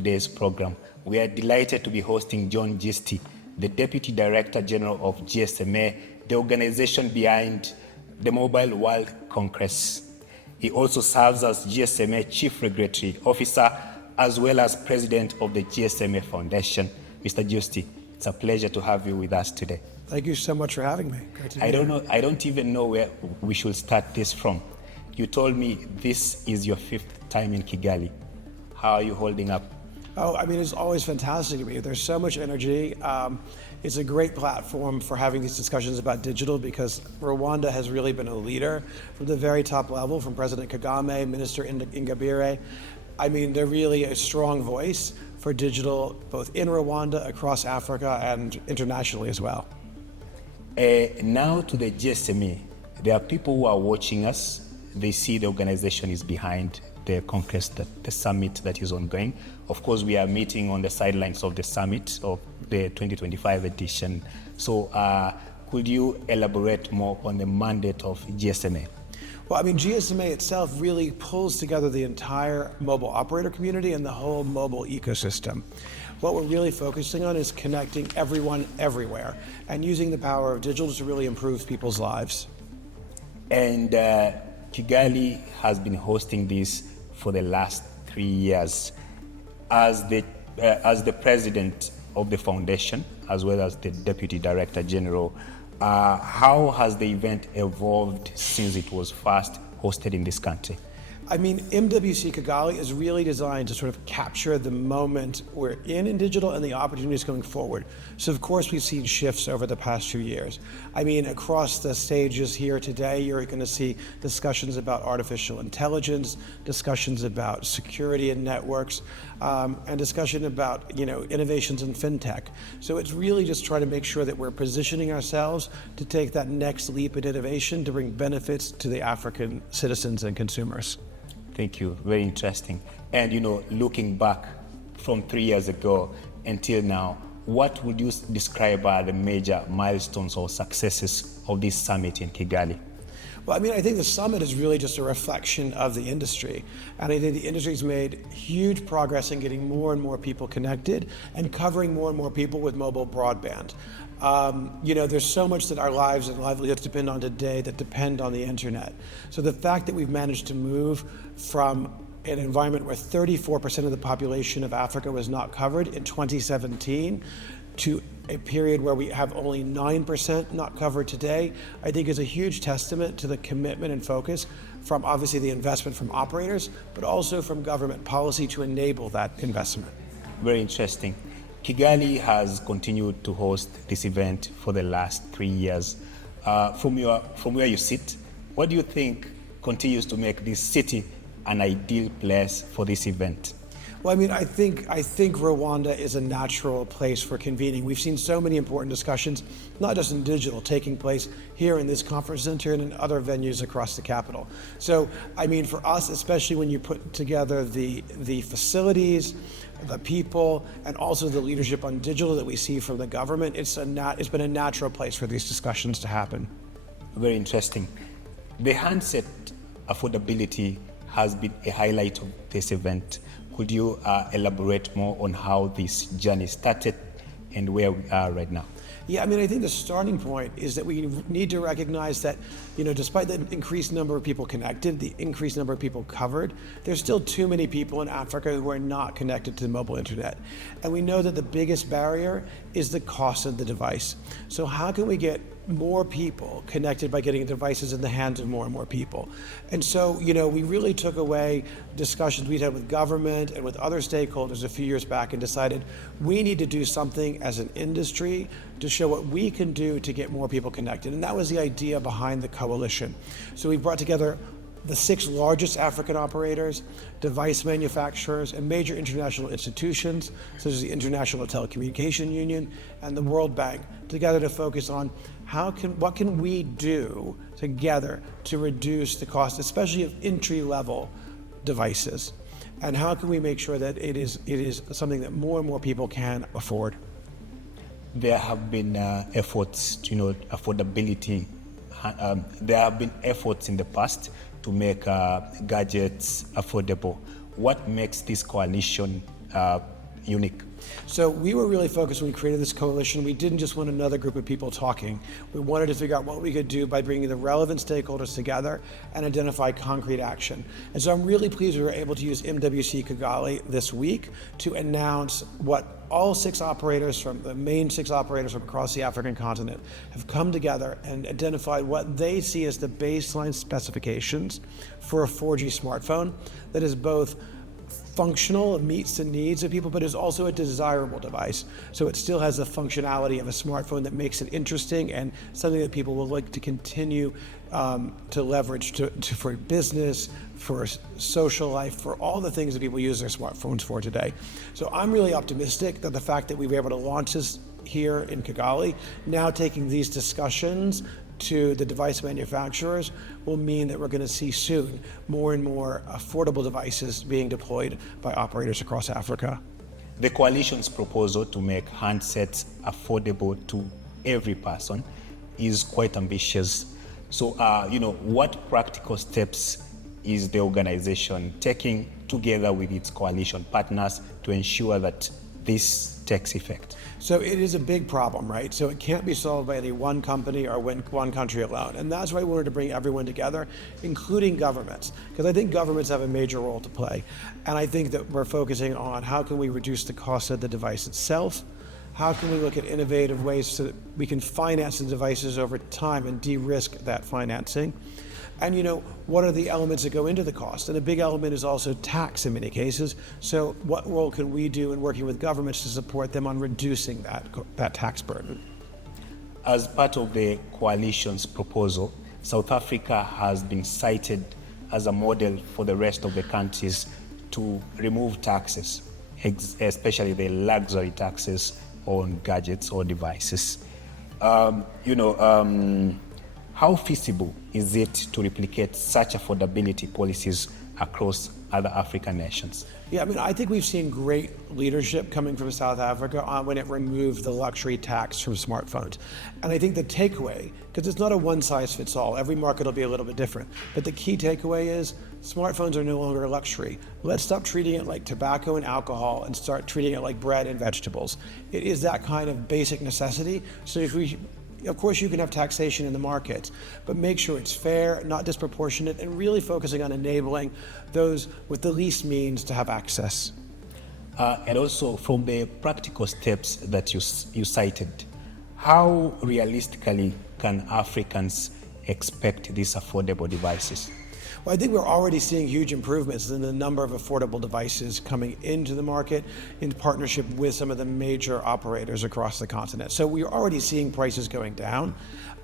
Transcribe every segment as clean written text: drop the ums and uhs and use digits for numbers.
today's program. We are delighted to be hosting John Giusti, the Deputy Director General of GSMA, the organization behind the Mobile World Congress. He also serves as GSMA Chief Regulatory Officer, as well as President of the GSMA Foundation. Mr. Giusti, it's a pleasure to have you with us today. Thank you so much for having me. Great to be here. I don't even know where we should start this from. You told me this is your 5th time in Kigali. How are you holding up? Oh, I mean, it's always fantastic to be here. There's so much energy. It's a great platform for having these discussions about digital because Rwanda has really been a leader from the very top level, from President Kagame, Minister Ingabire. I mean, they're really a strong voice for digital, both in Rwanda, across Africa, and internationally as well. Now to the GSMA. There are people who are watching us. They see the organization is behind the congress, the summit that is ongoing. Of course, we are meeting on the sidelines of the summit of the 2025 edition. So could you elaborate more on the mandate of GSMA? Well, I mean, GSMA itself really pulls together the entire mobile operator community and the whole mobile ecosystem. What we're really focusing on is connecting everyone everywhere and using the power of digital to really improve people's lives. And Kigali has been hosting this for the last 3 years. As the president of the foundation, as well as the Deputy Director General, how has the event evolved since it was first hosted in this country? I mean, MWC Kigali is really designed to sort of capture the moment we're in digital and the opportunities going forward. So of course we've seen shifts over the past few years. I mean, across the stages here today, you're going to see discussions about artificial intelligence, discussions about security and networks, and discussion about, innovations in fintech. So it's really just trying to make sure that we're positioning ourselves to take that next leap in innovation to bring benefits to the African citizens and consumers. Thank you. Very interesting. And looking back from 3 years ago until now, what would you describe are the major milestones or successes of this summit in Kigali? Well, I mean, I think the summit is really just a reflection of the industry. And I think the industry's made huge progress in getting more and more people connected and covering more and more people with mobile broadband. There's so much that our lives and livelihoods depend on today that depend on the internet. So the fact that we've managed to move from an environment where 34% of the population of Africa was not covered in 2017 to a period where we have only 9% not covered today, I think is a huge testament to the commitment and focus from obviously the investment from operators, but also from government policy to enable that investment. Very interesting. Kigali has continued to host this event for the last 3 years. From where you sit, what do you think continues to make this city an ideal place for this event? Well, I mean, I think Rwanda is a natural place for convening. We've seen so many important discussions, not just in digital, taking place here in this conference center and in other venues across the capital. So, I mean, for us, especially when you put together the facilities, the people, and also the leadership on digital that we see from the government, it's been a natural place for these discussions to happen. Very interesting. The handset affordability has been a highlight of this event. Could you elaborate more on how this journey started and where we are right now? Yeah, I mean, I think the starting point is that we need to recognize that, despite the increased number of people connected, the increased number of people covered, there's still too many people in Africa who are not connected to the mobile internet. And we know that the biggest barrier is the cost of the device. So how can we get more people connected by getting devices in the hands of more and more people? And so, we really took away discussions we'd had with government and with other stakeholders a few years back and decided we need to do something as an industry to show what we can do to get more people connected. And that was the idea behind the coalition. So we brought together the 6 largest African operators, device manufacturers, and major international institutions, such as the International Telecommunication Union and the World Bank, together to focus on what can we do together to reduce the cost, especially of entry-level devices, and how can we make sure that it is something that more and more people can afford. There have been efforts, affordability. There have been efforts in the past to make gadgets affordable. What makes this coalition unique? So we were really focused when we created this coalition. We didn't just want another group of people talking. We wanted to figure out what we could do by bringing the relevant stakeholders together and identify concrete action. And so I'm really pleased we were able to use MWC Kigali this week to announce what all the main six operators from across the African continent have come together and identified what they see as the baseline specifications for a 4G smartphone that is both functional, it meets the needs of people, but is also a desirable device. So it still has the functionality of a smartphone that makes it interesting and something that people will like to continue to leverage for business, for social life, for all the things that people use their smartphones for today. So I'm really optimistic that the fact that we were able to launch this here in Kigali, now taking these discussions to the device manufacturers, will mean that we're going to see soon more and more affordable devices being deployed by operators across Africa. The coalition's proposal to make handsets affordable to every person is quite ambitious. So, what practical steps is the organization taking together with its coalition partners to ensure that this takes effect? So it is a big problem, right? So it can't be solved by any one company or one country alone. And that's why we wanted to bring everyone together, including governments, because I think governments have a major role to play. And I think that we're focusing on how can we reduce the cost of the device itself, how can we look at innovative ways so that we can finance the devices over time and de-risk that financing. And what are the elements that go into the cost? And a big element is also tax in many cases. So what role can we do in working with governments to support them on reducing that tax burden? As part of the coalition's proposal, South Africa has been cited as a model for the rest of the countries to remove taxes, especially the luxury taxes on gadgets or devices. How feasible is it to replicate such affordability policies across other African nations? Yeah, I think we've seen great leadership coming from South Africa when it removed the luxury tax from smartphones. And I think the takeaway, because it's not a one-size-fits-all, every market will be a little bit different, but the key takeaway is smartphones are no longer a luxury. Let's stop treating it like tobacco and alcohol and start treating it like bread and vegetables. It is that kind of basic necessity. So of course, you can have taxation in the markets, but make sure it's fair, not disproportionate, and really focusing on enabling those with the least means to have access. And also, from the practical steps that you cited, how realistically can Africans expect these affordable devices? Well, I think we're already seeing huge improvements in the number of affordable devices coming into the market in partnership with some of the major operators across the continent. So we're already seeing prices going down.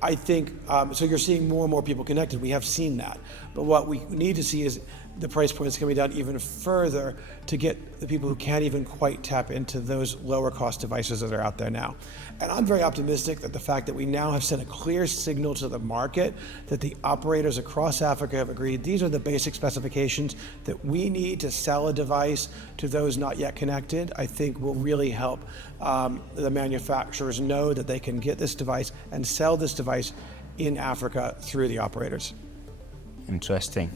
I think, so you're seeing more and more people connected. We have seen that. But what we need to see is the price points coming down even further to get the people who can't even quite tap into those lower cost devices that are out there now. And I'm very optimistic that the fact that we now have sent a clear signal to the market that the operators across Africa have agreed these are the basic specifications that we need to sell a device to those not yet connected, I think will really help the manufacturers know that they can get this device and sell this device in Africa through the operators. Interesting.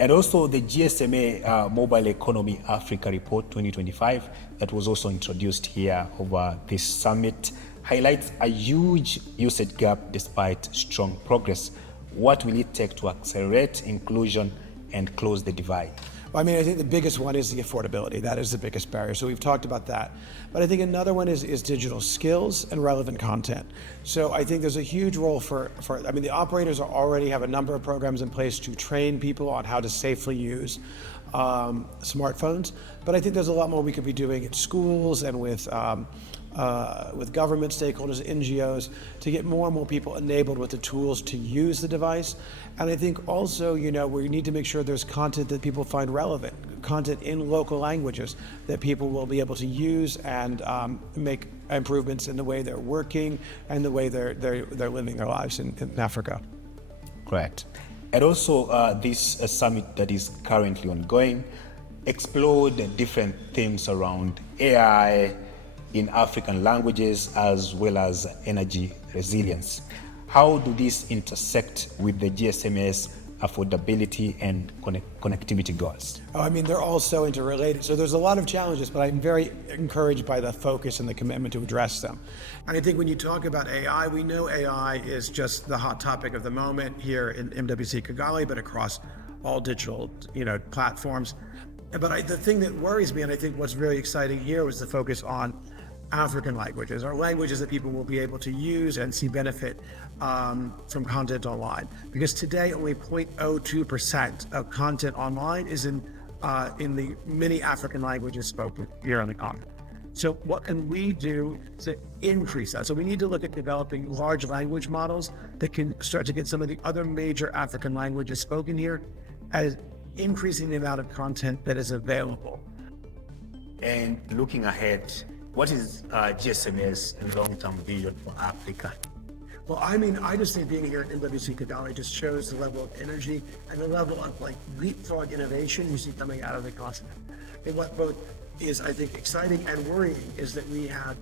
And also the GSMA Mobile Economy Africa Report 2025 that was also introduced here over this summit highlights a huge usage gap despite strong progress. What will it take to accelerate inclusion and close the divide? I think the biggest one is the affordability. That is the biggest barrier. So we've talked about that. But I think another one is digital skills and relevant content. So I think there's a huge role for the operators already have a number of programs in place to train people on how to safely use smartphones. But I think there's a lot more we could be doing at schools and with government stakeholders, NGOs, to get more and more people enabled with the tools to use the device. And I think also, we need to make sure there's content that people find relevant, content in local languages that people will be able to use and make improvements in the way they're working and the way they're living their lives in Africa. Correct. And also this summit that is currently ongoing explored different themes around AI in African languages as well as energy resilience. How do these intersect with the GSMA's affordability, and connectivity goals? Oh, I mean, they're all so interrelated. So there's a lot of challenges, but I'm very encouraged by the focus and the commitment to address them. And I think when you talk about AI, we know AI is just the hot topic of the moment here in MWC Kigali, but across all digital, platforms. But the thing that worries me, and I think what's really exciting here, was the focus on African languages, or languages that people will be able to use and see benefit from content online. Because today, only 0.02% of content online is in the many African languages spoken here on the continent. So what can we do to increase that? So we need to look at developing large language models that can start to get some of the other major African languages spoken here, as increasing the amount of content that is available. And looking ahead, what is GSMA's long-term vision for Africa? Well, I mean, I just think being here at MWC Kigali just shows the level of energy and the level of leapfrog innovation you see coming out of the continent. And what both is, I think, exciting and worrying is that we have,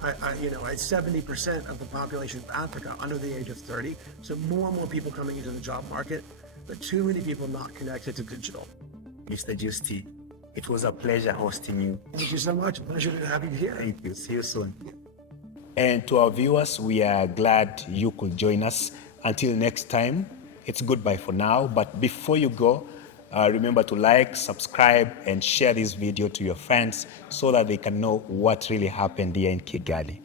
70% of the population of Africa under the age of 30. So more and more people coming into the job market, but too many people not connected to digital. Mr. Giusti, it was a pleasure hosting you. Thank you so much. Pleasure to have you here. Thank you. See you soon. And to our viewers, we are glad you could join us. Until next time, it's goodbye for now. But before you go, remember to like, subscribe, and share this video to your friends so that they can know what really happened here in Kigali.